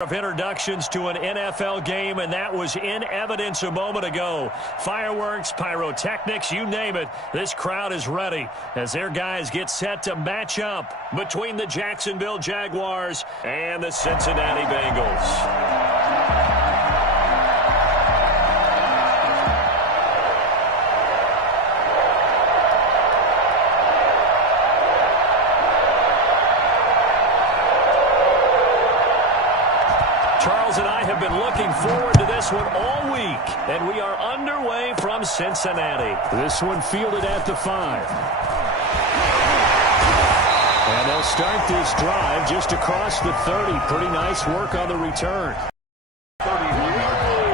Of introductions to an NFL game, and that was in evidence a moment ago. Fireworks, pyrotechnics, you name it. This crowd is ready as their guys get set to match up between the Jacksonville Jaguars and the Cincinnati Bengals. Charles and I have been looking forward to this one all week, and we are underway from Cincinnati. This one fielded at the 5. And they'll start this drive just across the 30. Pretty nice work on the return. 31-yard line.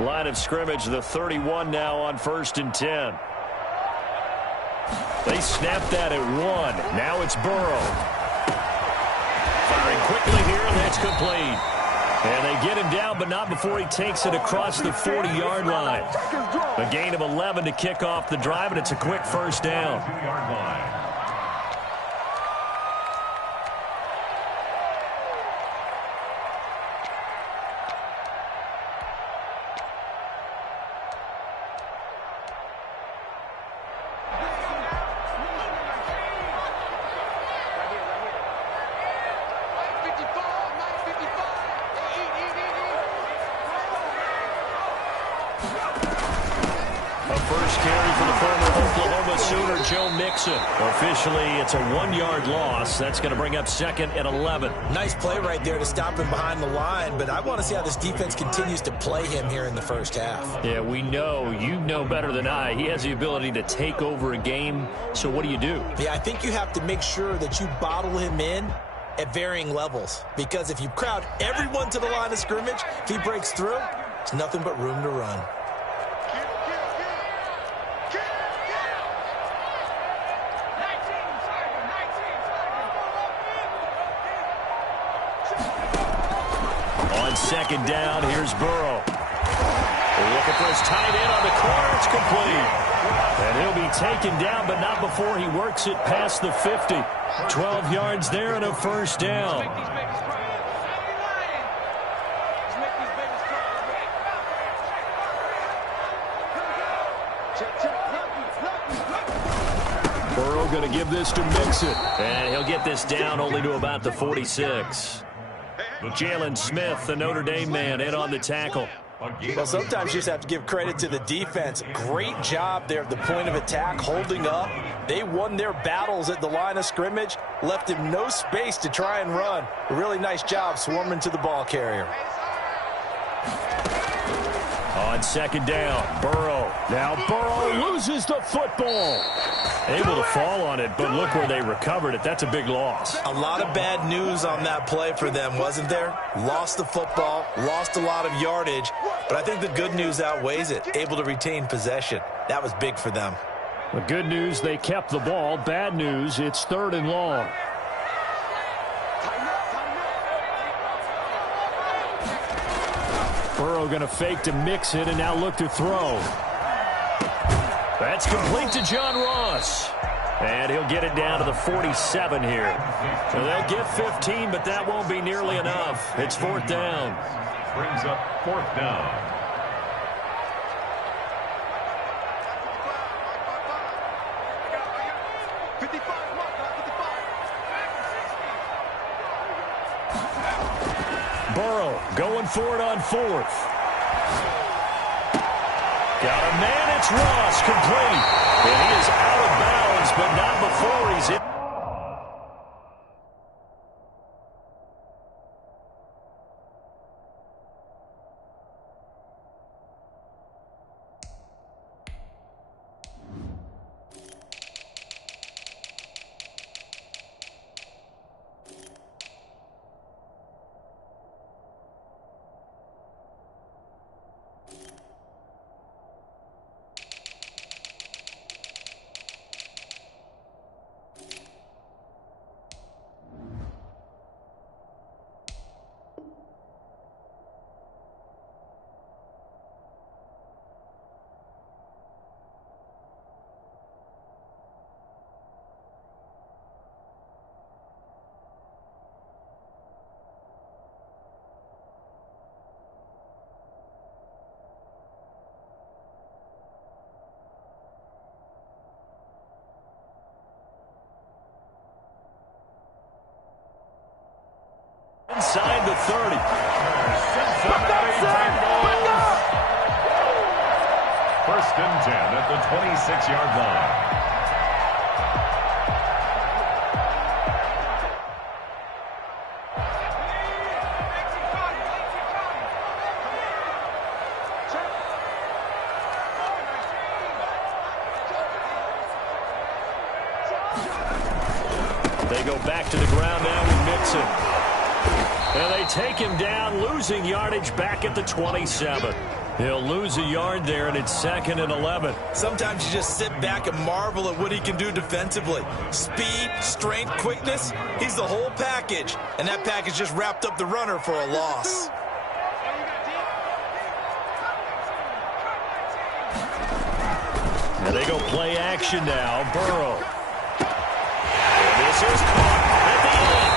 Line of scrimmage, the 31 now on 1st and 10. They snapped that at 1. Now it's Burrow. Firing quickly here, and that's complete. And they get him down, but not before he takes it across the 40-yard line. A gain of 11 to kick off the drive, and it's a quick first down. Officially, it's a 1-yard loss. That's going to bring up 2nd and 11. Nice play right there to stop him behind the line, but I want to see how this defense continues to play him here in the first half. Yeah, we know. You know better than I. He has the ability to take over a game, so what do you do? Yeah, I think you have to make sure that you bottle him in at varying levels, because if you crowd everyone to the line of scrimmage, if he breaks through, it's nothing but room to run. Second down, here's Burrow. Looking for his tight end on the corner, it's complete. And he'll be taken down, but not before he works it past the 50. 12 yards there and a first down. Burrow going to give this to Mixon. And he'll get this down only to about the 46. Jalen Smith, the Notre Dame man, in on the tackle. Well, sometimes you just have to give credit to the defense. Great job there at the point of attack, holding up. They won their battles at the line of scrimmage, left him no space to try and run. A really nice job swarming to the ball carrier. On second down, Burrow. Now Burrow loses the football. Able to fall on it, but look where they recovered it. That's a big loss. A lot of bad news on that play for them, wasn't there? Lost the football, lost a lot of yardage, but I think the good news outweighs it. Able to retain possession. That was big for them. The good news, they kept the ball. Bad news, it's 3rd and long. Burrow going to fake to mix it and now look to throw. That's complete to John Ross. And he'll get it down to the 47 here. So they'll get 15, but that won't be nearly enough. It's 4th down. Brings up 4th down. Burrow going for it on 4th. Got a man, it's Ross, complete. And he is out of bounds, but not before he's in. him to 30. First and 10 at the 26-yard line. They go back to the ground now with Mixon. And they take him down, losing yardage back at the 27. He'll lose a yard there, and it's 2nd and 11. Sometimes you just sit back and marvel at what he can do defensively. Speed, strength, quickness, he's the whole package. And that package just wrapped up the runner for a loss. And they go play action now. Burrow. And this is caught at the end.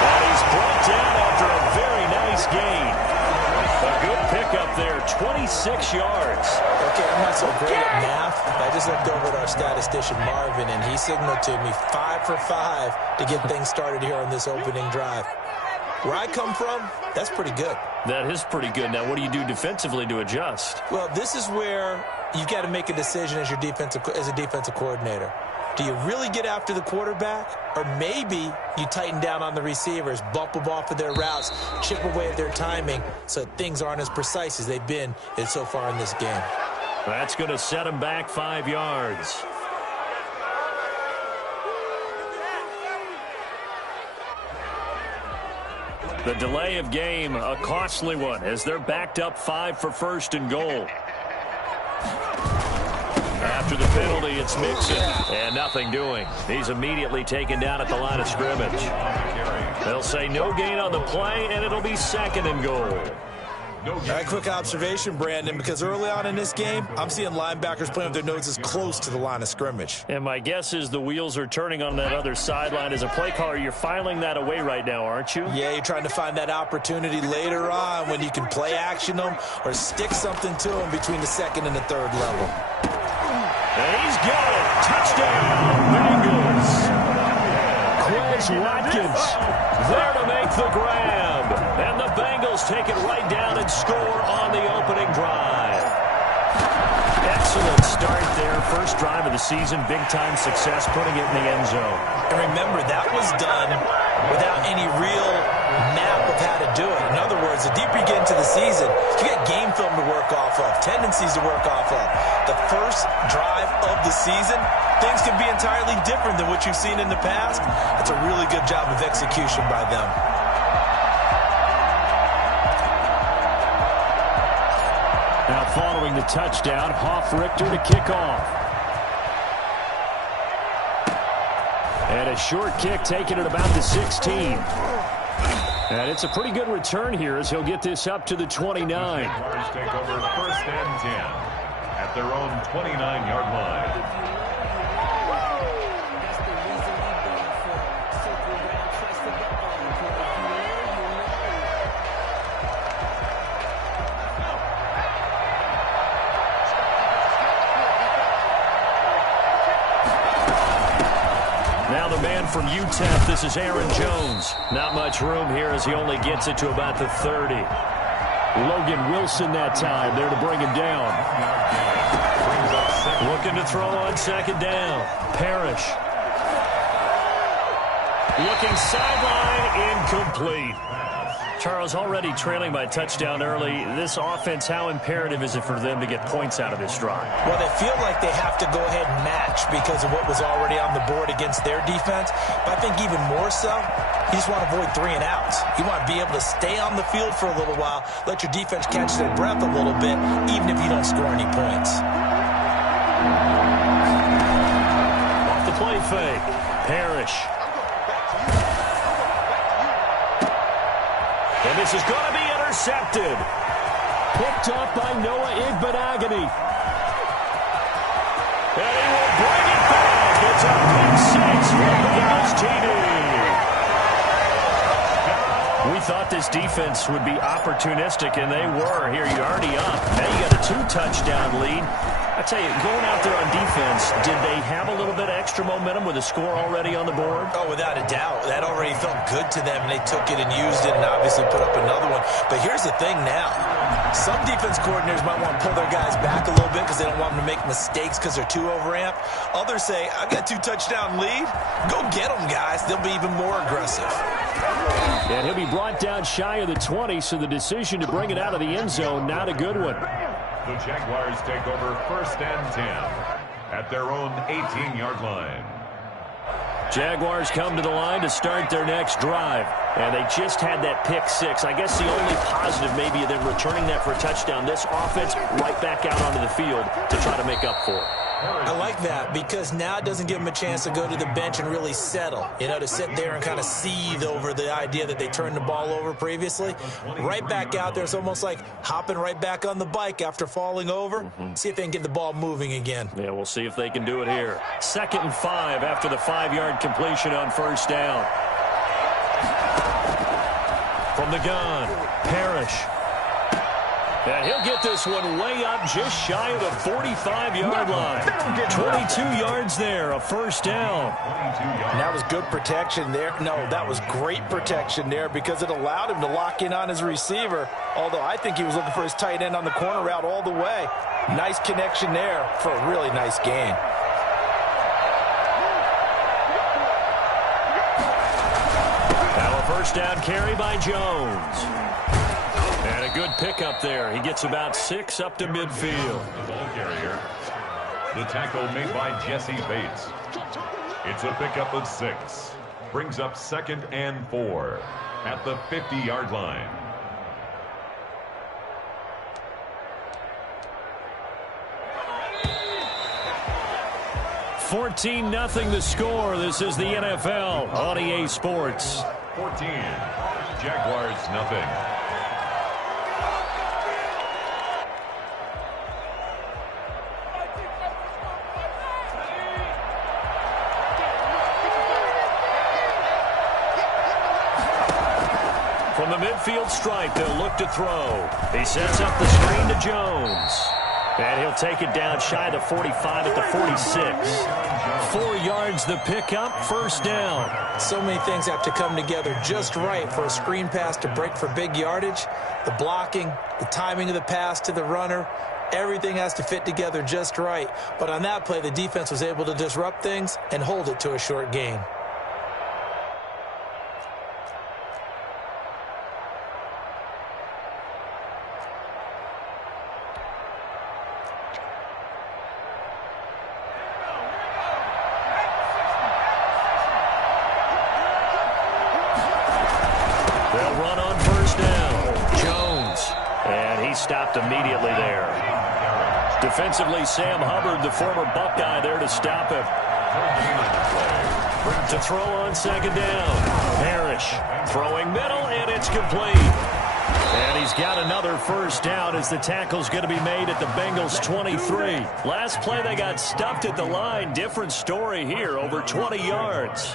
And he's brought down after a very nice gain. A good pickup there, 26 yards. Okay, I'm not so great at math. I just looked over at our statistician, Marvin, and he signaled to me 5 for 5 to get things started here on this opening drive. Where I come from, that's pretty good. That is pretty good. Now, what do you do defensively to adjust? Well, this is where you've got to make a decision as a defensive coordinator. Do you really get after the quarterback? Or maybe you tighten down on the receivers, bump them off of their routes, chip away at their timing so things aren't as precise as they've been so far in this game. That's going to set them back 5 yards. The delay of game, a costly one, as they're backed up 5 for 1st and goal. After the penalty, it's Mixon, and nothing doing. He's immediately taken down at the line of scrimmage. They'll say no gain on the play, and it'll be 2nd and goal. All right, quick observation, Brandon, because early on in this game, I'm seeing linebackers playing with their noses close to the line of scrimmage. And my guess is the wheels are turning on that other sideline. As a play caller, you're filing that away right now, aren't you? Yeah, you're trying to find that opportunity later on when you can play action them or stick something to them between the 2nd and the 3rd level. And he's got it. Touchdown, Bengals. Quez Watkins there to make the grab. And the Bengals take it right down and score on the opening drive. Excellent start there. First drive of the season. Big-time success putting it in the end zone. And remember, that was done without any real map of how to do it. In other words, the deeper you get into the season, you get game film to work off of, tendencies to work off of. The first drive of the season, things can be entirely different than what you've seen in the past. It's a really good job of execution by them. Now following the touchdown, Hoff-Richter to kick off. And a short kick taken at about the 16. And it's a pretty good return here as he'll get this up to the 29. Jaguars take over 1st and 10 at their own 29-yard line. Now the man from UTEP, this is Aaron Jones. Not much room here as he only gets it to about the 30. Logan Wilson that time there to bring him down. Looking to throw on 2nd down. Parrish. Looking sideline, incomplete. Charles, already trailing by touchdown early. This offense, how imperative is it for them to get points out of this drive? Well, they feel like they have to go ahead and match because of what was already on the board against their defense. But I think even more so, you just want to avoid 3 and outs. You want to be able to stay on the field for a little while, let your defense catch their breath a little bit, even if you don't score any points. Off the play fake. Parrish. And this is going to be intercepted. Picked up by Noah Igbenogany. And he will bring it back. It's a pick 6 for Bengals TD. We thought this defense would be opportunistic, and they were. Here, you're already up. Now you got a 2-touchdown lead. A tell you, going out there on defense, did they have a little bit of extra momentum with a score already on the board? Oh, without a doubt. That already felt good to them, and they took it and used it and obviously put up another one. But here's the thing now. Some defense coordinators might want to pull their guys back a little bit because they don't want them to make mistakes because they're too overamped. Others say, I've got 2-touchdown lead. Go get them, guys. They'll be even more aggressive. And he'll be brought down shy of the 20, so the decision to bring it out of the end zone, not a good one. The Jaguars take over 1st and 10 at their own 18-yard line. Jaguars come to the line to start their next drive. And they just had that pick six. I guess the only positive maybe of them returning that for a touchdown. This offense right back out onto the field to try to make up for it. I like that because now it doesn't give them a chance to go to the bench and really settle, to sit there and kind of seethe over the idea that they turned the ball over previously. Right back out there, it's almost like hopping right back on the bike after falling over. See if they can get the ball moving again. Yeah, we'll see if they can do it here. 2nd and 5 after the 5-yard completion on 1st down. From the gun, Parrish. And he'll get this one way up just shy of the 45-yard line. 22 yards there, a 1st down. And that was good protection there. No, that was great protection there because it allowed him to lock in on his receiver, although I think he was looking for his tight end on the corner route all the way. Nice connection there for a really nice gain. Now a 1st down carry by Jones. And a good pickup there. He gets about 6 up to midfield. The ball carrier. The tackle made by Jesse Bates. It's a pickup of 6. Brings up 2nd and 4 at the 50-yard line. $14-0 the score. This is the NFL on EA Sports. 14. Jaguars nothing. From the midfield stripe, they'll look to throw. He sets up the screen to Jones. And he'll take it down shy of the 45 at the 46. 4 yards the pickup, 1st down. So many things have to come together just right for a screen pass to break for big yardage. The blocking, the timing of the pass to the runner, everything has to fit together just right. But on that play, the defense was able to disrupt things and hold it to a short gain. Stopped immediately there. Defensively, Sam Hubbard, the former Buckeye, there to stop him. To throw on 2nd down. Parrish throwing middle, and it's complete. And he's got another 1st down as the tackle's going to be made at the Bengals 23. Last play, they got stuffed at the line. Different story here, over 20 yards.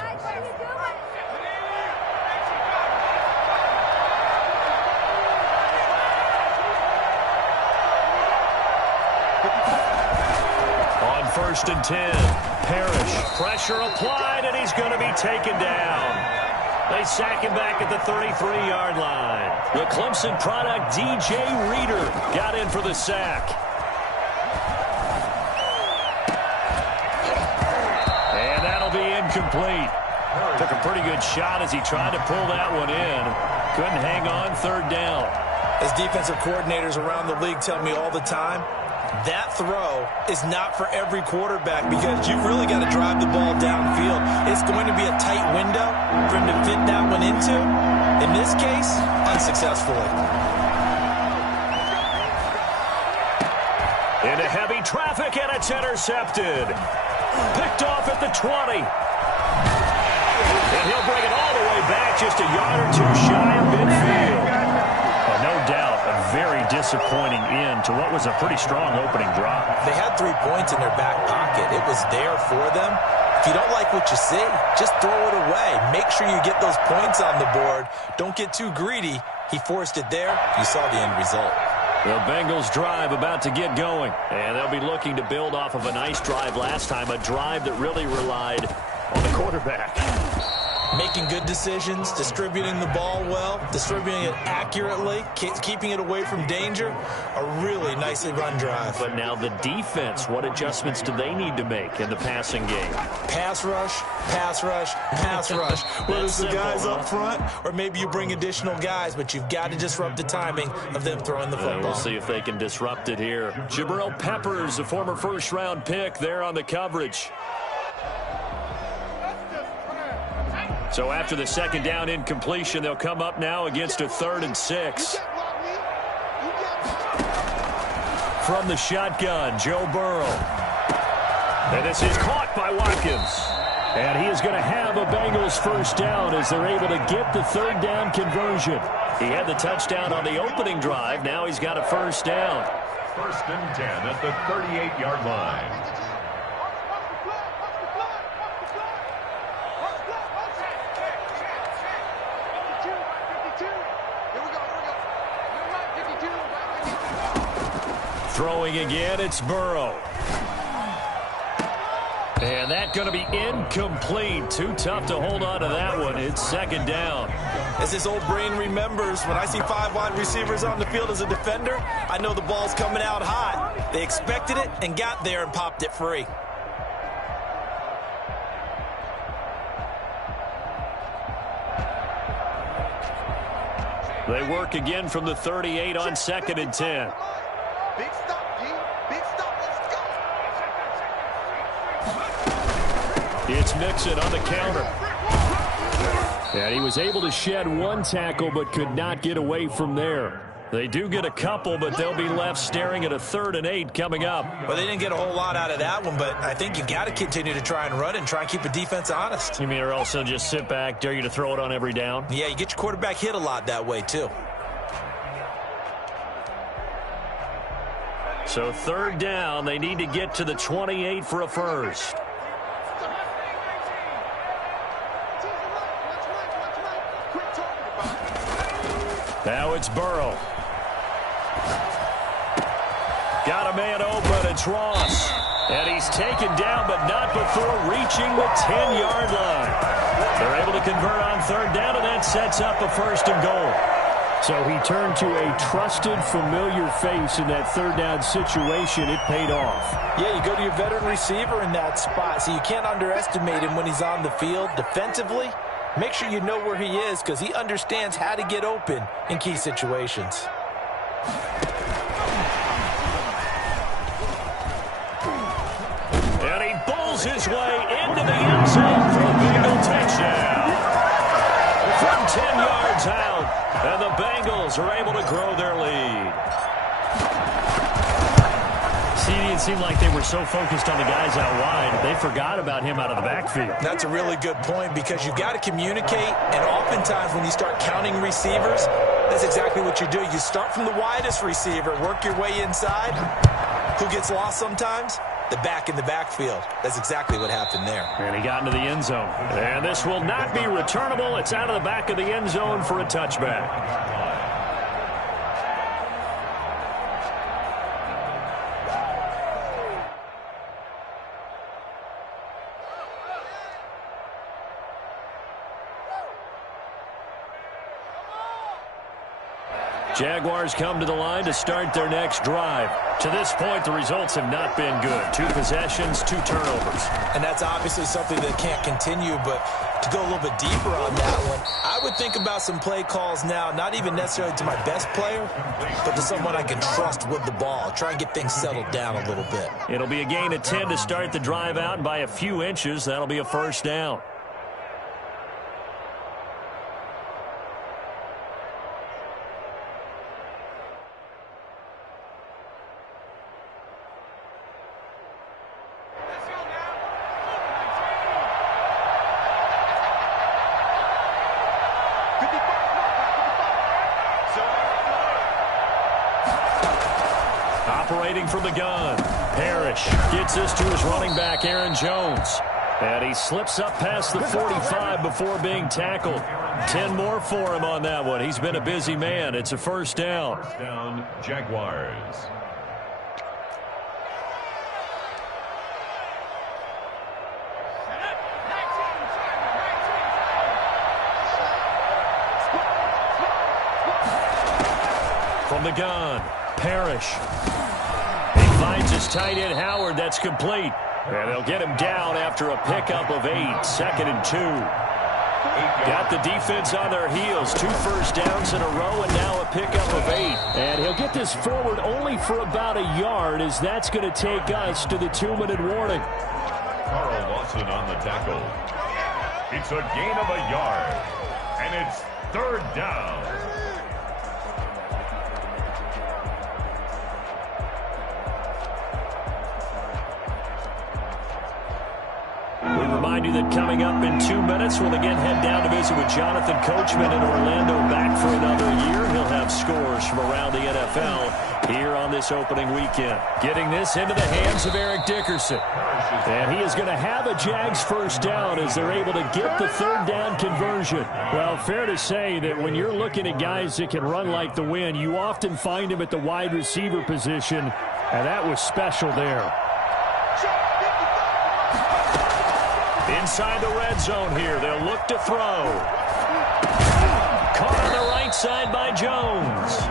On 1st and 10, Parrish, pressure applied, and he's going to be taken down. They sack him back at the 33-yard line. The Clemson product, DJ Reader, got in for the sack. And that'll be incomplete. Took a pretty good shot as he tried to pull that one in. Couldn't hang on, 3rd down. As defensive coordinators around the league tell me all the time, that throw is not for every quarterback because you've really got to drive the ball downfield. It's going to be a tight window for him to fit that one into. In this case, unsuccessfully. Into heavy traffic, and it's intercepted. Picked off at the 20. And he'll bring it all the way back just a yard or 2 shy of midfield. No doubt, a very disappointing end to what was a pretty strong opening drive. They had 3 points in their back pocket. It was there for them. If you don't like what you see, just throw it away. Make sure you get those points on the board. Don't get too greedy. He forced it there. You saw the end result. The Bengals drive about to get going. And they'll be looking to build off of a nice drive last time, a drive that really relied on the quarterback. Making good decisions, distributing the ball well, distributing it accurately, keeping it away from danger. A really nicely run drive. But now the defense, what adjustments do they need to make in the passing game? Pass rush, pass rush, pass rush. Whether it's the guys up front or maybe you bring additional guys, but you've got to disrupt the timing of them throwing the football. We'll see if they can disrupt it here. Jabril Peppers, a former first-round pick, there on the coverage. So after the second down incompletion, they'll come up now against a 3rd and 6. From the shotgun, Joe Burrow. And this is caught by Watkins. And he is going to have a Bengals first down as they're able to get the 3rd down conversion. He had the touchdown on the opening drive. Now he's got a first down. 1st and 10 at the 38-yard line. Throwing again, it's Burrow. And that's going to be incomplete. Too tough to hold on to that one. It's 2nd down. As his old brain remembers, when I see 5 wide receivers on the field as a defender, I know the ball's coming out hot. They expected it and got there and popped it free. They work again from the 38 on 2nd and 10. Big stop, D. Big stop. Let's go. It's Mixon on the counter. And he was able to shed 1 tackle but could not get away from there. They do get a couple, but they'll be left staring at a 3rd and 8 coming up. Well, they didn't get a whole lot out of that one, but I think you got to continue to try and run and try and keep the defense honest. You mean or also just sit back, dare you to throw it on every down? Yeah, you get your quarterback hit a lot that way, too. So 3rd down, they need to get to the 28 for a first. Now it's Burrow. Got a man open, it's Ross. And he's taken down, but not before reaching the 10-yard line. They're able to convert on 3rd down, and that sets up a 1st and goal. So he turned to a trusted, familiar face in that 3rd down situation. It paid off. Yeah, you go to your veteran receiver in that spot, so you can't underestimate him when he's on the field. Defensively, make sure you know where he is because he understands how to get open in key situations. And he bulls his way into the end zone for a Bengal touchdown. From 10 yards out, and the Bengals are able to grow their lead. It seemed like they were so focused on the guys out wide, they forgot about him out of the backfield. That's a really good point because you got to communicate, and oftentimes when you start counting receivers, that's exactly what you do. You start from the widest receiver, work your way inside. Who gets lost sometimes? The back in the backfield. That's exactly what happened there. And he got into the end zone. And this will not be returnable. It's out of the back of the end zone for a touchback. Jaguars come to the line to start their next drive. To this point, the results have not been good. 2 possessions, 2 turnovers. And that's obviously something that can't continue, but to go a little bit deeper on that one, I would think about some play calls now, not even necessarily to my best player, but to someone I can trust with the ball. Try and get things settled down a little bit. It'll be a gain of 10 to start the drive out, and by a few inches, that'll be a first down. Operating from the gun. Parrish gets this to his running back, Aaron Jones. And he slips up past the 45 before being tackled. 10 more for him on that one. He's been a busy man. It's a first down. First down, Jaguars. From the gun, Parrish. He finds his tight end, Howard. That's complete. And they'll get him down after a pickup of 8. 2nd and 2. Got the defense on their heels. 2 first downs in a row and now a pickup of 8. And he'll get this forward only for about a yard, as that's going to take us to the 2-minute warning. Carl Lawson on the tackle. It's a gain of a yard. And it's 3rd down. We remind you that coming up in 2 minutes, we'll again head down to visit with Jonathan Coachman in Orlando, back for another year. He'll have scores from around the NFL here on this opening weekend. Getting this into the hands of Eric Dickerson. And he is going to have a Jags first down as they're able to get the 3rd down conversion. Well, fair to say that when you're looking at guys that can run like the wind, you often find him at the wide receiver position, and that was special there. Inside the red zone here, they'll look to throw. Caught on the right side by Jones.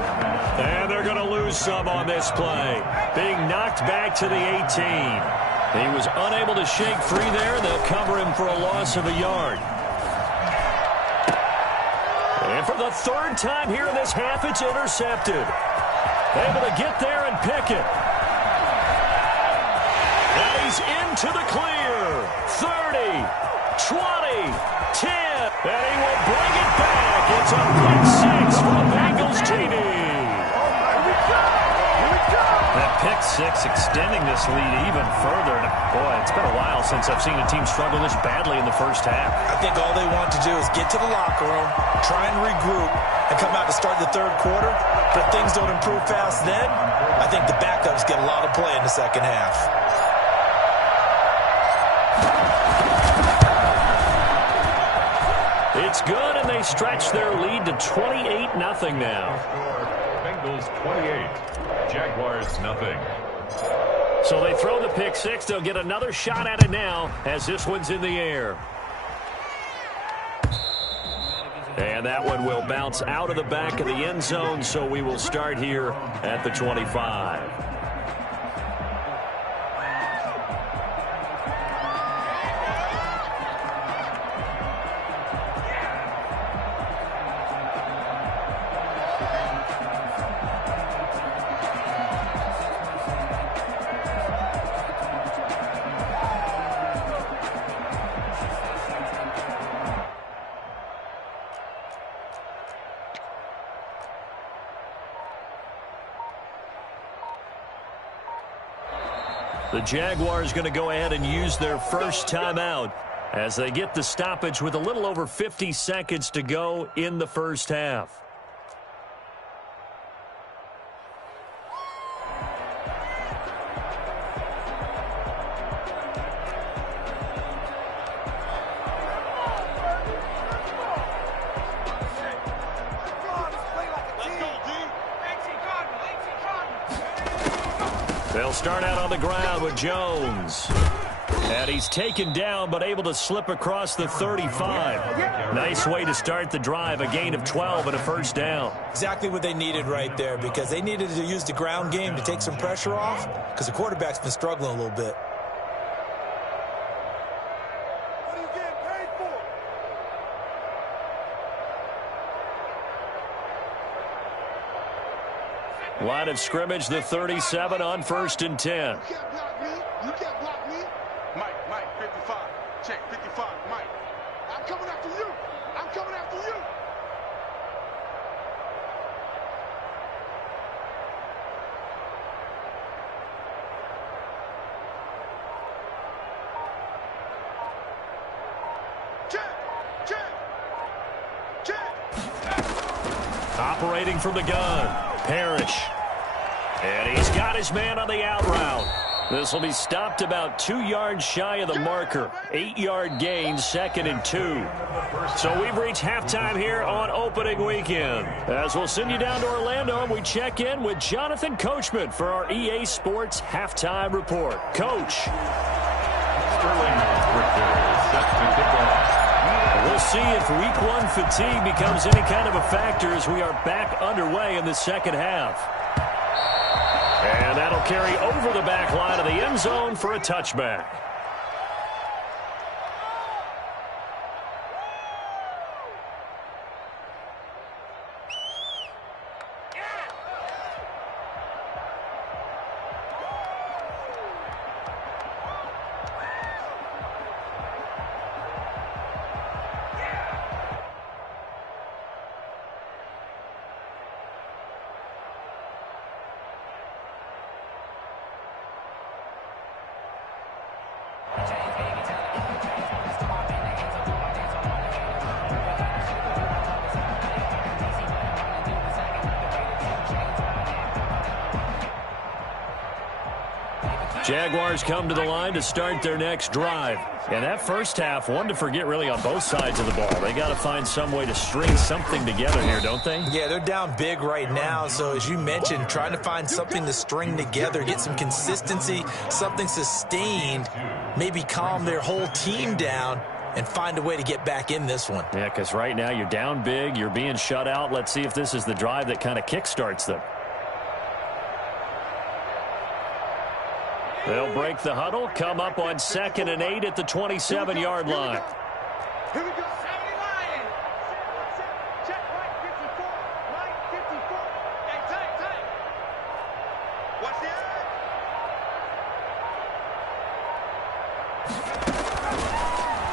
And they're going to lose some on this play. Being knocked back to the 18. He was unable to shake free there. They'll cover him for a loss of a yard. And for the 3rd time here in this half, it's intercepted. Able to get there and pick it. And he's into the clear. 30, 20, 10, and he will bring it back. It's a pick 6 for the Bengals TD. That pick 6 extending this lead even further. And boy, it's been a while since I've seen a team struggle this badly in the first half. I think all they want to do is get to the locker room, try and regroup, and come out to start the 3rd quarter. But if things don't improve fast then, I think the backups get a lot of play in the 2nd half. It's good, and they stretch their lead to 28-0 now. Bengals 28, Jaguars nothing. So they throw the pick 6. They'll get another shot at it now as this one's in the air. And that one will bounce out of the back of the end zone, so we will start here at the 25. The Jaguars going to go ahead and use their first timeout as they get the stoppage with a little over 50 seconds to go in the first half. They'll start out on the ground with Jones. And he's taken down but able to slip across the 35. Nice way to start the drive. A gain of 12 and a first down. Exactly what they needed right there, because they needed to use the ground game to take some pressure off, because the quarterback's been struggling a little bit. What are you getting paid for? Line of scrimmage, the 37 on 1st and 10. You can't block me. You can't block me. Mike, 55. Check, 55, Mike. I'm coming after you. I'm coming after you. Check. Operating from the gun, Parrish. And he's got his man on the out route. This will be stopped about 2 yards shy of the marker. 8-yard gain, 2nd and 2. So we've reached halftime here on opening weekend. As we'll send you down to Orlando, and we check in with Jonathan Coachman for our EA Sports Halftime Report. Coach. Sterling prepares, set to kick off. We'll see if Week 1 fatigue becomes any kind of a factor as we are back underway in the second half. And that'll carry over the back line of the end zone for a touchback. Jaguars come to the line to start their next drive. And that first half, one to forget really on both sides of the ball. They got to find some way to string something together here, don't they? Yeah, they're down big right now. So as you mentioned, trying to find something to string together, get some consistency, something sustained, maybe calm their whole team down and find a way to get back in this one. Yeah, because right now you're down big, you're being shut out. Let's see if this is the drive that kind of kickstarts them. They'll break the huddle, come up on 2nd and 8 at the 27-yard line. Here we go. Check right 54. Right 54. Hey, tight. Watch the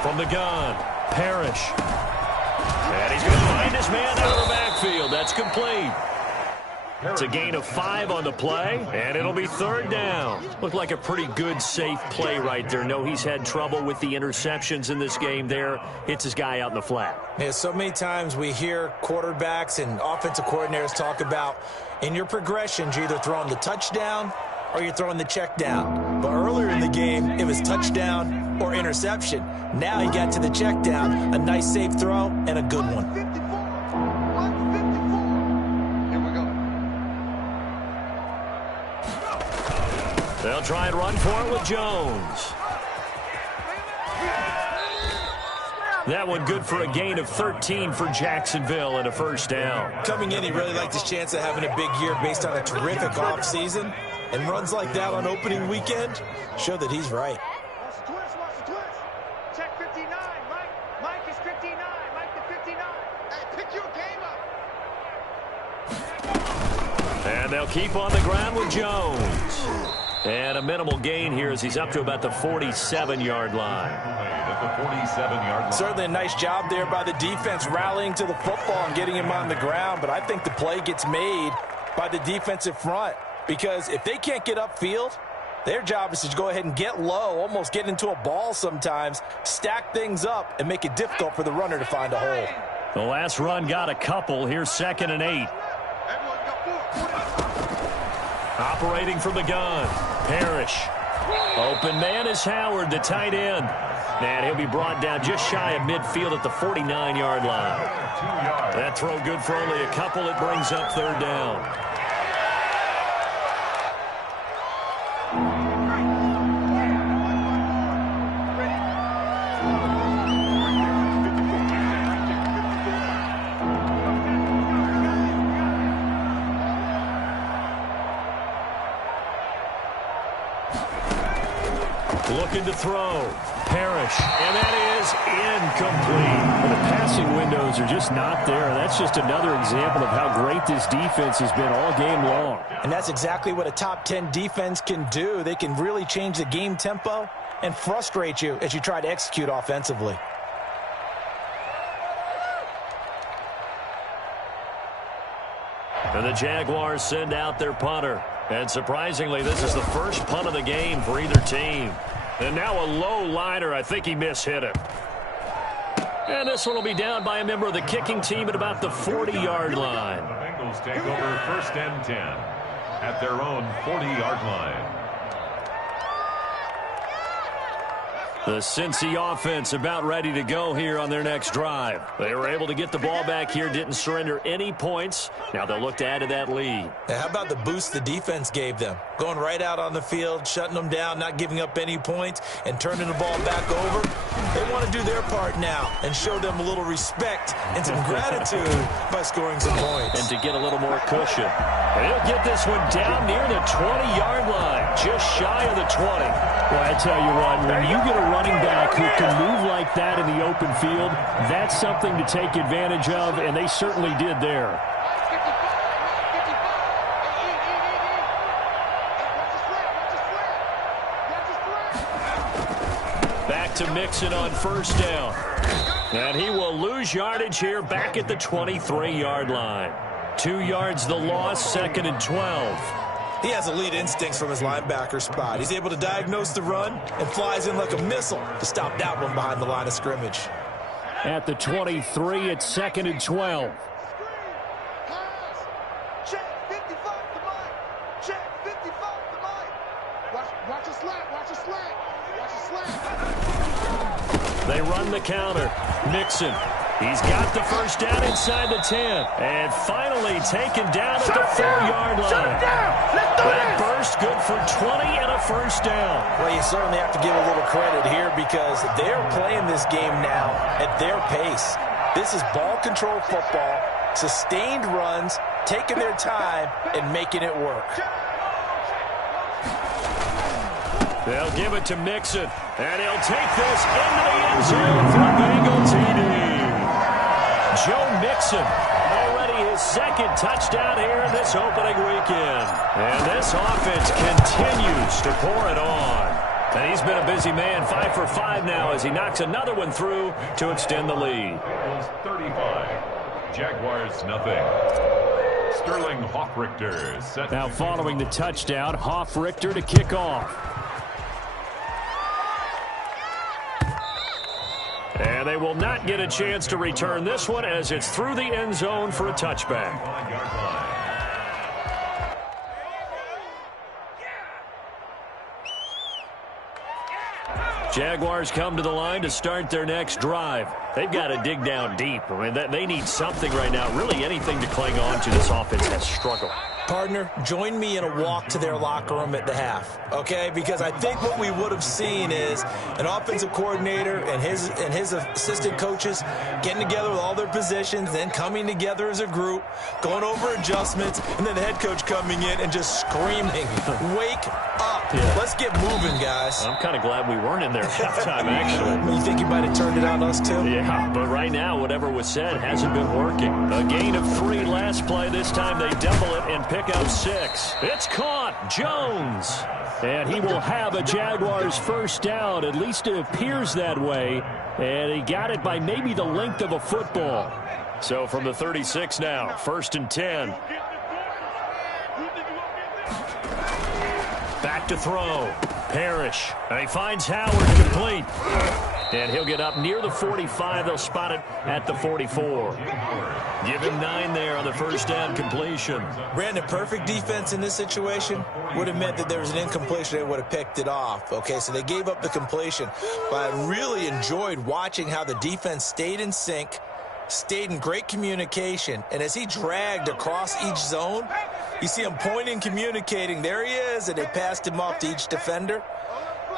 From the gun, Parrish. And he's going to find his man out of the backfield. That's complete. It's a gain of 5 on the play, and it'll be 3rd down. Looked like a pretty good, safe play right there. No, he's had trouble with the interceptions in this game there. Hits his guy out in the flat. Yeah, so many times we hear quarterbacks and offensive coordinators talk about in your progressions, you're either throwing the touchdown or you're throwing the check down. But earlier in the game, it was touchdown or interception. Now he got to the check down, a nice safe throw, and a good one. They'll try and run for it with Jones. That one good for a gain of 13 for Jacksonville and a 1st down. Coming in, he really liked his chance of having a big year based on a terrific offseason. And runs like that on opening weekend show that he's right. Watch the twist. Check 59, Mike. Mike is 59. Mike the 59. Hey, pick your game up. And they'll keep on the ground with Jones. And a minimal gain here as he's up to about the 47-yard line. At the 47-yard line. Certainly a nice job there by the defense rallying to the football and getting him on the ground. But I think the play gets made by the defensive front. Because if they can't get upfield, their job is to go ahead and get low, almost get into a ball sometimes, stack things up, and make it difficult for the runner to find a hole. The last run got a couple. Here's 2nd and 8. Operating from the gun, Parrish. Open man is Howard, the tight end. And he'll be brought down just shy of midfield at the 49-yard line. That throw good for only a couple. It brings up 3rd down. Looking to throw. Parrish. And that is incomplete. And the passing windows are just not there. That's just another example of how great this defense has been all game long. And that's exactly what a top 10 defense can do. They can really change the game tempo and frustrate you as you try to execute offensively. And the Jaguars send out their punter. And surprisingly, this is the first punt of the game for either team. And now a low liner. I think he mishit it. And this one will be down by a member of the kicking team at about the 40-yard line. The Bengals take over 1st and 10 at their own 40-yard line. The Cincy offense about ready to go here on their next drive. They were able to get the ball back here, didn't surrender any points. Now they'll look to add to that lead. Now, how about the boost the defense gave them? Going right out on the field, shutting them down, not giving up any points, and turning the ball back over. They want to do their part now and show them a little respect and some gratitude by scoring some points. And to get a little more cushion. They'll get this one down near the 20-yard line, just shy of the 20. Well, I tell you what, when you get a running back who can move like that in the open field, that's something to take advantage of, and they certainly did there. Back to Mixon on first down. And he will lose yardage here back at the 23-yard line. 2 yards the loss, 2nd and 12. He has elite instincts from his linebacker spot. He's able to diagnose the run and flies in like a missile to stop that one behind the line of scrimmage. At the 23, it's 2nd and 12. Check 55 to Mike. Check 55 to Mike. Watch a slant. Watch a slant. Watch a slant. They run the counter. Mixon. He's got the first down inside the 10. And finally taken down at the 4-yard line. That burst good for 20 and a first down. Well, you certainly have to give a little credit here because they're playing this game now at their pace. This is ball control football, sustained runs, taking their time, and making it work. They'll give it to Mixon, and he'll take this into the end zone for a Bengal TD. Joe Mixon, already his second touchdown here in this opening weekend. And this offense continues to pour it on. And he's been a busy man, 5 for 5 now as he knocks another one through to extend the lead. 35. Jaguars nothing. Sterling Hoffrichter set. Now following the touchdown, Hoffrichter to kick off. And they will not get a chance to return this one as it's through the end zone for a touchback. Jaguars come to the line to start their next drive. They've got to dig down deep. I mean, they need something right now, really anything to cling on to. This offense has struggled. Partner, join me in a walk to their locker room at the half, okay? Because I think what we would have seen is an offensive coordinator and his assistant coaches getting together with all their positions, then coming together as a group, going over adjustments, and then the head coach coming in and just screaming, "Wake up. Yeah. Let's get moving, guys." I'm kind of glad we weren't in there at halftime, actually. You think you might have turned it on us, too? Yeah, but right now, whatever was said hasn't been working. A gain of 3 last play. This time they double it and pick up 6. It's caught. Jones. And he will have a Jaguars first down. At least it appears that way. And he got it by maybe the length of a football. So from the 36 now, 1st and 10. Back to throw. Parrish. And he finds Howard complete. And he'll get up near the 45. They'll spot it at the 44. Give him 9 there on the first down completion. Brandon, perfect defense in this situation would have meant that there was an incompletion. They would have picked it off. Okay, so they gave up the completion. But I really enjoyed watching how the defense stayed in sync, stayed in great communication. And as he dragged across each zone, you see him pointing, communicating. There he is, and they passed him off to each defender.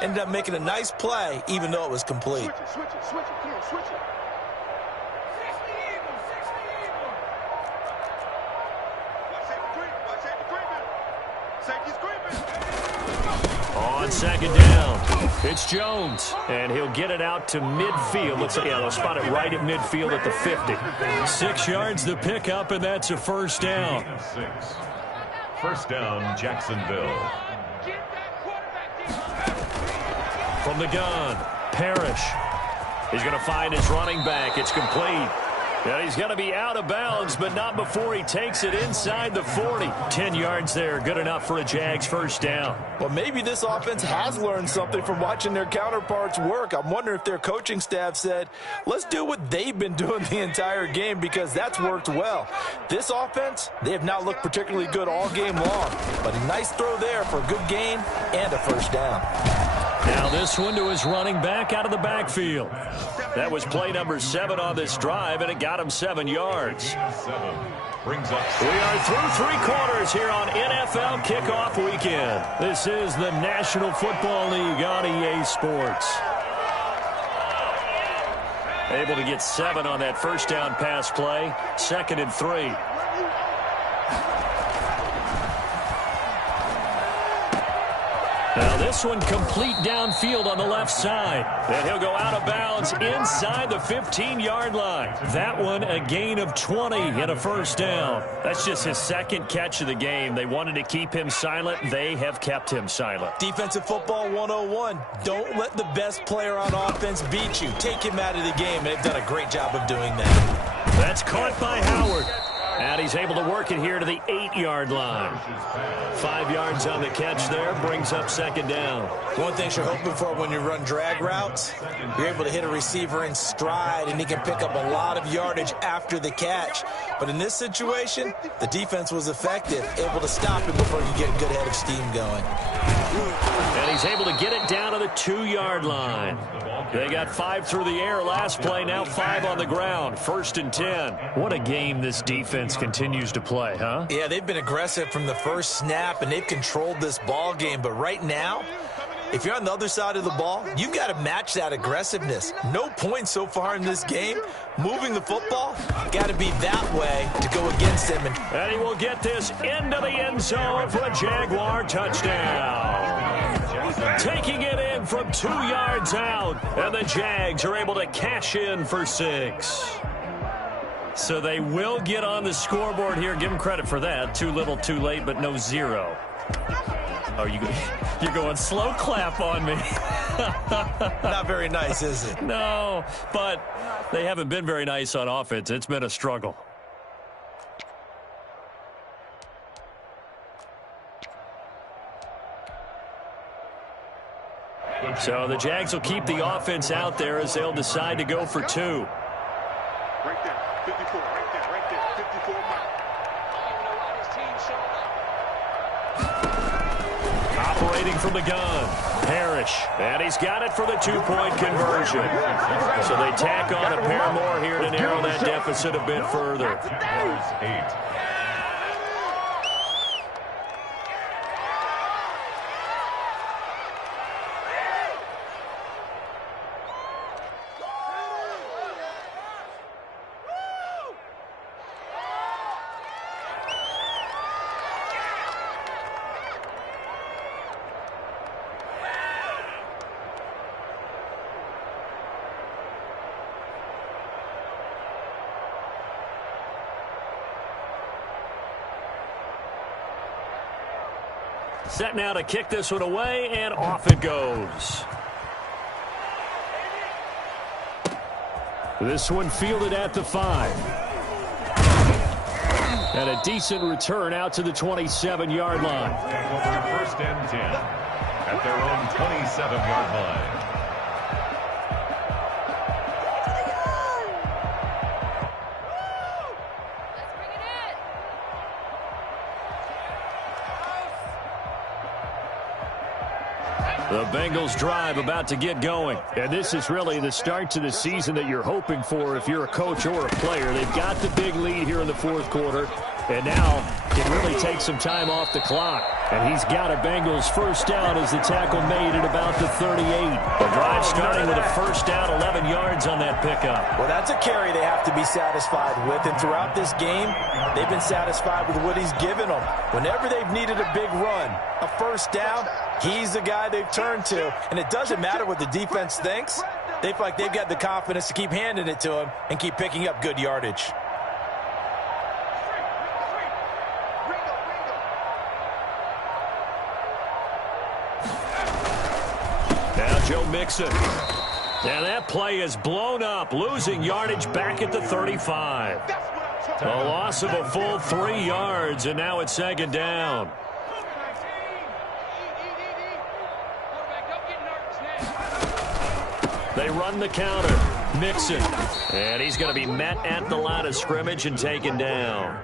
Ended up making a nice play, even though it was complete. Switch it. Come on, switch it. On 2nd down, it's Jones, and he'll get it out to midfield. Looks like they'll spot it right at midfield at the 50. 6 yards the pickup, and that's a first down. 6. First down, Jacksonville. From the gun, Parrish. He's going to find his running back. It's complete. And he's going to be out of bounds, but not before he takes it inside the 40. 10 yards there, good enough for a Jags first down. Well, maybe this offense has learned something from watching their counterparts work. I'm wondering if their coaching staff said, let's do what they've been doing the entire game because that's worked well. This offense, they have not looked particularly good all game long, but a nice throw there for a good gain and a first down. Now this one to his running back out of the backfield. That was play number 7 on this drive, and it got him 7 yards. Brings up. We are through 3 quarters here on NFL Kickoff Weekend. This is the National Football League on EA Sports. Able to get 7 on that first down pass play. 2nd and 3. Now this one complete downfield on the left side. And he'll go out of bounds inside the 15-yard line. That one a gain of 20 and a first down. That's just his 2nd catch of the game. They wanted to keep him silent. They have kept him silent. Defensive football 101. Don't let the best player on offense beat you. Take him out of the game. They've done a great job of doing that. That's caught by Howard. And he's able to work it here to the 8-yard line. 5 yards on the catch there, brings up 2nd down. One thing you're hoping for when you run drag routes, you're able to hit a receiver in stride, and he can pick up a lot of yardage after the catch. But in this situation, the defense was effective, able to stop him before you get a good head of steam going. And he's able to get it down to the 2-yard line. They got 5 through the air last play, now 5 on the ground. 1st and 10. What a game this defense continues to play, huh? Yeah, they've been aggressive from the first snap, and they've controlled this ball game. But right now, if you're on the other side of the ball, you've got to match that aggressiveness. No points so far in this game. Moving the football, got to be that way to go against him. And he will get this into the end zone for a Jaguar touchdown. Taking it in from 2 yards out, and the Jags are able to cash in for 6. So they will get on the scoreboard here. Give them credit for that. Too little, too late, but no 0. Oh, you're going slow clap on me. Not very nice, is it? No, but they haven't been very nice on offense. It's been a struggle. So the Jags will keep the offense out there as they'll decide to go for 2. Right there, 54, right there, 54 Operating from the gun, Parrish, and he's got it for the 2-point conversion. So they tack on a pair more here to narrow that deficit a bit further. 8. Set now to kick this one away, and off it goes. This one fielded at the 5. And a decent return out to the 27-yard line. First and 10 at their own 27-yard line. The Bengals drive about to get going. And this is really the start to the season that you're hoping for if you're a coach or a player. They've got the big lead here in the 4th quarter. And now can really take some time off the clock. And he's got a Bengals first down as the tackle made at about the 38. The drive starting with a first down, 11 yards on that pickup. Well, that's a carry they have to be satisfied with. And throughout this game, they've been satisfied with what he's given them. Whenever they've needed a big run, a first down, he's the guy they've turned to. And it doesn't matter what the defense thinks. They feel like they've got the confidence to keep handing it to him and keep picking up good yardage. Joe Mixon. And that play is blown up, losing yardage back at the 35. A loss of a full 3 yards, and now it's 2nd down. They run the counter. Mixon. And he's going to be met at the line of scrimmage and taken down.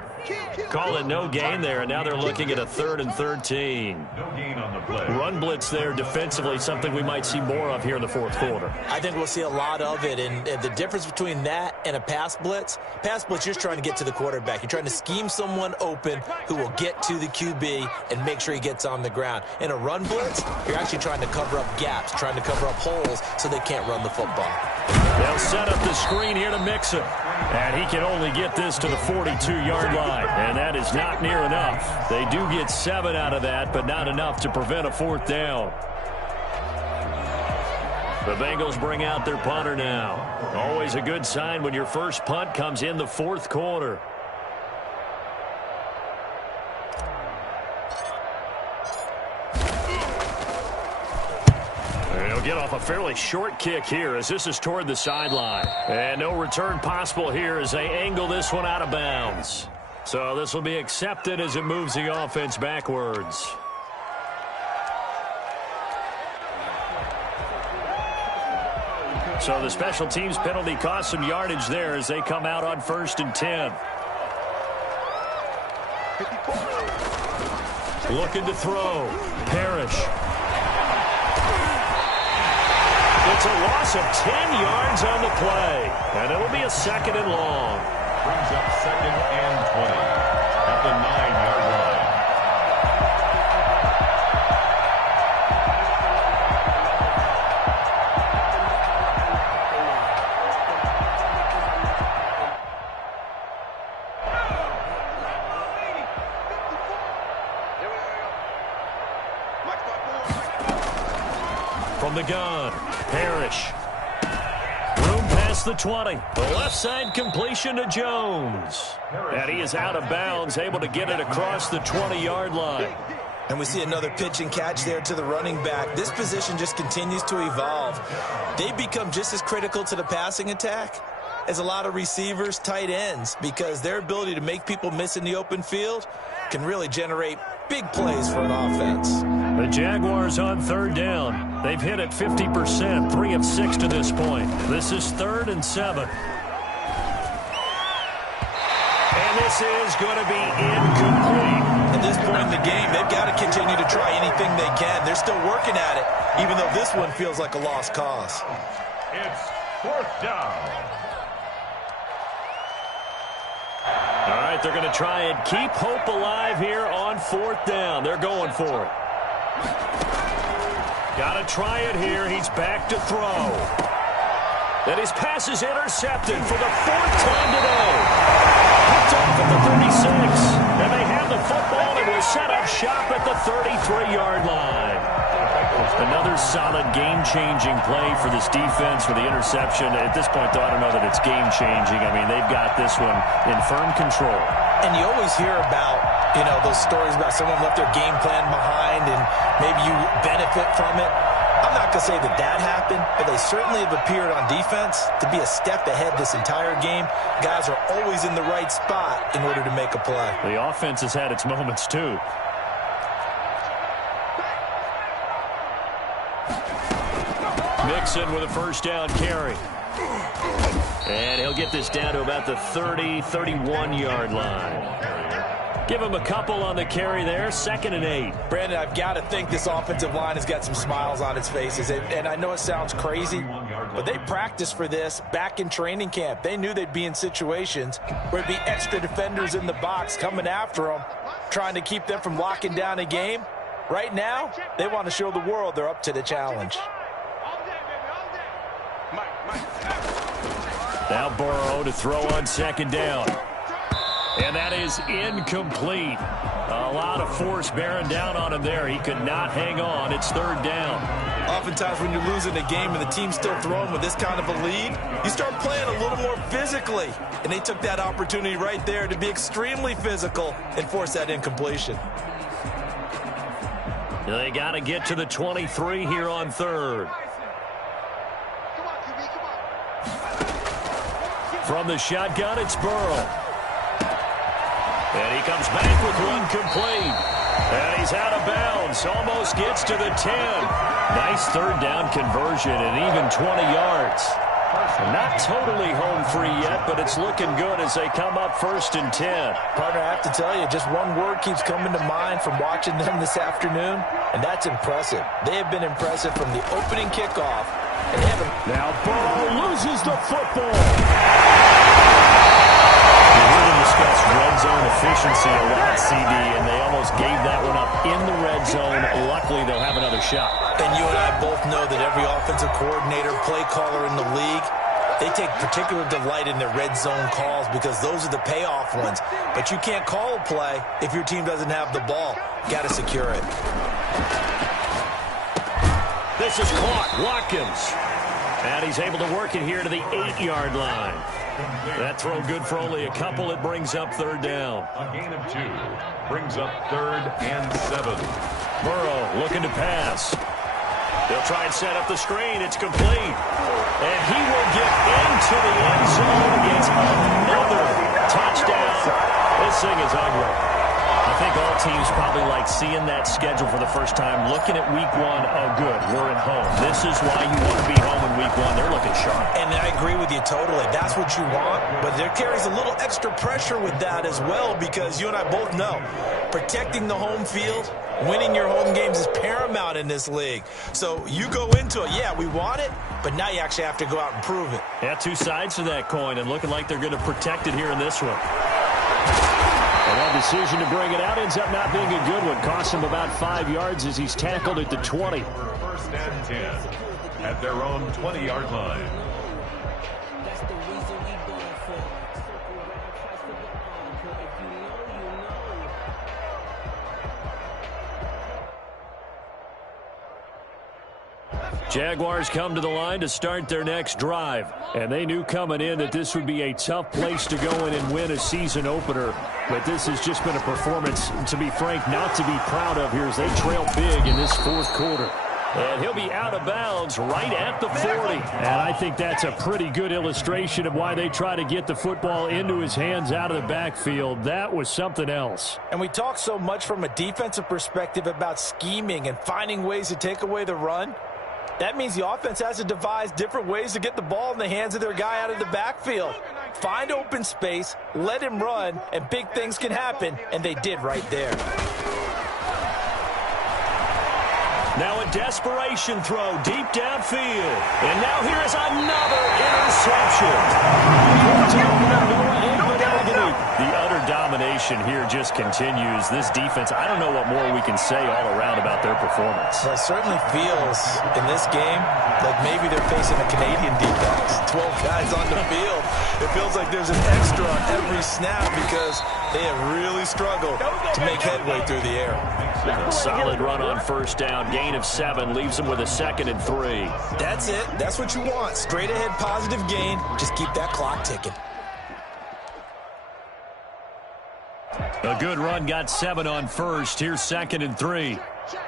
Call it no gain there, and now they're looking at a 3rd and 13. No gain on the play. Run blitz there defensively, something we might see more of here in the fourth quarter. I think we'll see a lot of it, and the difference between that and a pass blitz, you're just trying to get to the quarterback. You're trying to scheme someone open who will get to the QB and make sure he gets on the ground. In a run blitz, you're actually trying to cover up gaps, trying to cover up holes so they can't run the football. They'll set up the screen here to Mixon. And he can only get this to the 42-yard line. And that is not near enough. They do get 7 out of that, but not enough to prevent a 4th down. The Bengals bring out their punter now. Always a good sign when your first punt comes in the fourth quarter. He'll get off a fairly short kick here as this is toward the sideline. And no return possible here as they angle this one out of bounds. So this will be accepted as it moves the offense backwards. So the special teams penalty cost some yardage there as they come out on 1st and 10. Looking to throw. Parrish. It's a loss of 10 yards on the play. And it will be a 2nd and long. Brings up 2nd and 20 at the 9-yard line. From the gun, Parrish. Room past the 20. The left side completion to Jones. And he is out of bounds, able to get it across the 20-yard line. And we see another pitch and catch there to the running back. This position just continues to evolve. They become just as critical to the passing attack as a lot of receivers, tight ends, because their ability to make people miss in the open field can really generate big plays for an offense. The Jaguars on 3rd down. They've hit it 50%, 3 of 6 to this point. This is 3rd and 7. And this is going to be incomplete. At this point in the game, they've got to continue to try anything they can. They're still working at it, even though this one feels like a lost cause. It's 4th down. All right, they're going to try and keep hope alive here on 4th down. They're going for it. Got to try it here. He's back to throw. And his pass is intercepted for the 4th time today. Picked off at the 36. And they have the football and will set up shop at the 33-yard line. Another solid game-changing play for this defense with the interception. At this point, though, I don't know that it's game-changing. I mean, they've got this one in firm control. And you always hear about, those stories about someone left their game plan behind and maybe you benefit from it. I'm not going to say that happened, but they certainly have appeared on defense to be a step ahead this entire game. Guys are always in the right spot in order to make a play. The offense has had its moments, too. Mixon with a 1st down carry. And he'll get this down to about the 30, 31-yard line. Give him a couple on the carry there, 2nd and 8. Brandon, I've got to think this offensive line has got some smiles on its faces. And I know it sounds crazy, but they practiced for this back in training camp. They knew they'd be in situations where there'd be extra defenders in the box coming after them, trying to keep them from locking down a game. Right now, they want to show the world they're up to the challenge. Now Burrow to throw on 2nd down. And that is incomplete. A lot of force bearing down on him there. He could not hang on. It's 3rd down. Oftentimes when you're losing a game and the team's still throwing with this kind of a lead, you start playing a little more physically. And they took that opportunity right there to be extremely physical and force that incompletion. They got to get to the 23 here on 3rd. From the shotgun, it's Burrow. And he comes back with one complete. And he's out of bounds. Almost gets to the 10. Nice 3rd down conversion and even 20 yards. Not totally home free yet, but it's looking good as they come up 1st and 10. Partner, I have to tell you, just one word keeps coming to mind from watching them this afternoon, and that's impressive. They have been impressive from the opening kickoff. And they haven't... Now Burrow loses the football. We heard him discuss red zone efficiency a lot, CD, and they almost gave that one up in the red zone. Luckily, they'll have another shot. And you and I both know that every offensive coordinator, play caller in the league, they take particular delight in their red zone calls because those are the payoff ones. But you can't call a play if your team doesn't have the ball. Got to secure it. This is caught. Watkins. And he's able to work it here to the 8-yard line. That throw good for only a couple. It brings up 3rd down. A gain of 2 brings up 3rd and 7. Burrow looking to pass. They'll try and set up the screen. It's complete. And he will get into the end zone. It's another touchdown. This thing is ugly. I think all teams probably like seeing that schedule for the first time, looking at week 1. Oh, good, we're at home. This is why you want to be home in week 1. They're looking sharp. And I agree with you totally. That's what you want. But there carries a little extra pressure with that as well because you and I both know protecting the home field, winning your home games is paramount in this league. So you go into it, yeah, we want it, but now you actually have to go out and prove it. Yeah, 2 sides to that coin, and looking like they're going to protect it here in this one. And that decision to bring it out ends up not being a good one. Costs him about 5 yards as he's tackled at the 20. 1st and 10 at their own 20-yard line. Jaguars come to the line to start their next drive. And they knew coming in that this would be a tough place to go in and win a season opener. But this has just been a performance, to be frank, not to be proud of here as they trail big in this 4th quarter. And he'll be out of bounds right at the 40. And I think that's a pretty good illustration of why they try to get the football into his hands out of the backfield. That was something else. And we talk so much from a defensive perspective about scheming and finding ways to take away the run. That means the offense has to devise different ways to get the ball in the hands of their guy out of the backfield. Find open space, let him run, and big things can happen, and they did right there. Now a desperation throw deep downfield. And now here is another interception. The utter domination here just continues. This defense, I don't know what more we can say all around about their performance. Well, it certainly feels in this game like maybe they're facing a Canadian defense. 12 guys on the field. It feels like there's an extra on every snap because they have really struggled to make headway through the air. A solid run on 1st down. Gain of 7 leaves them with a 2nd and 3. That's it. That's what you want. Straight ahead positive gain. Just keep that clock ticking. A good run, got 7 on 1st. Here's 2nd and 3. Check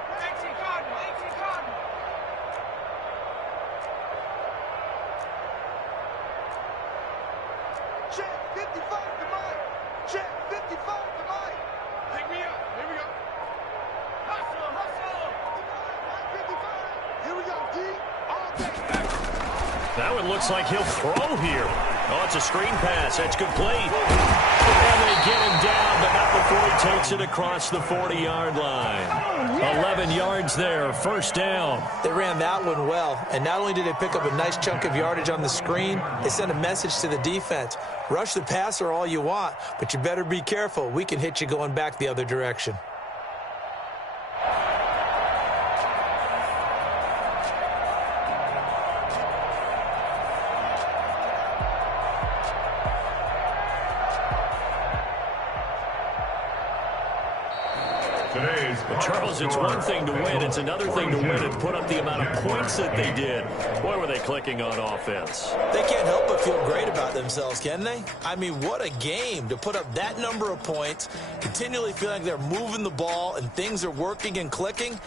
55 to Mike. Check 55 to Mike. Pick me up. Here we go. Hustle, hustle. 55. Here we go, D. All day. That one looks like he'll throw here. Oh, it's a screen pass. That's complete. And they get him down, but not before he takes it across the 40-yard line. 11 yards there, 1st down. They ran that one well, and not only did they pick up a nice chunk of yardage on the screen, they sent a message to the defense. Rush the passer all you want, but you better be careful. We can hit you going back the other direction. But Charles, it's one thing to win. It's another thing to win and put up the amount of points that they did. Boy, were they clicking on offense. They can't help but feel great about themselves, can they? I mean, what a game to put up that number of points, continually feeling like they're moving the ball and things are working and clicking.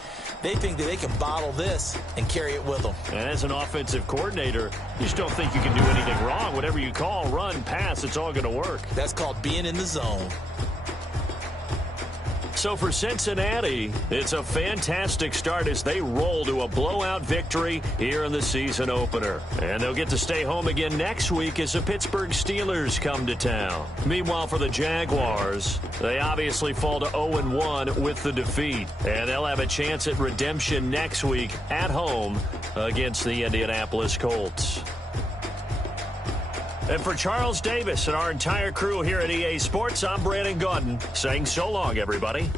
They think that they can bottle this and carry it with them. And as an offensive coordinator, you just don't think you can do anything wrong. Whatever you call, run, pass, it's all going to work. That's called being in the zone. So for Cincinnati, it's a fantastic start as they roll to a blowout victory here in the season opener. And they'll get to stay home again next week as the Pittsburgh Steelers come to town. Meanwhile, for the Jaguars, they obviously fall to 0-1 with the defeat. And they'll have a chance at redemption next week at home against the Indianapolis Colts. And for Charles Davis and our entire crew here at EA Sports, I'm Brandon Gaudin saying so long, everybody.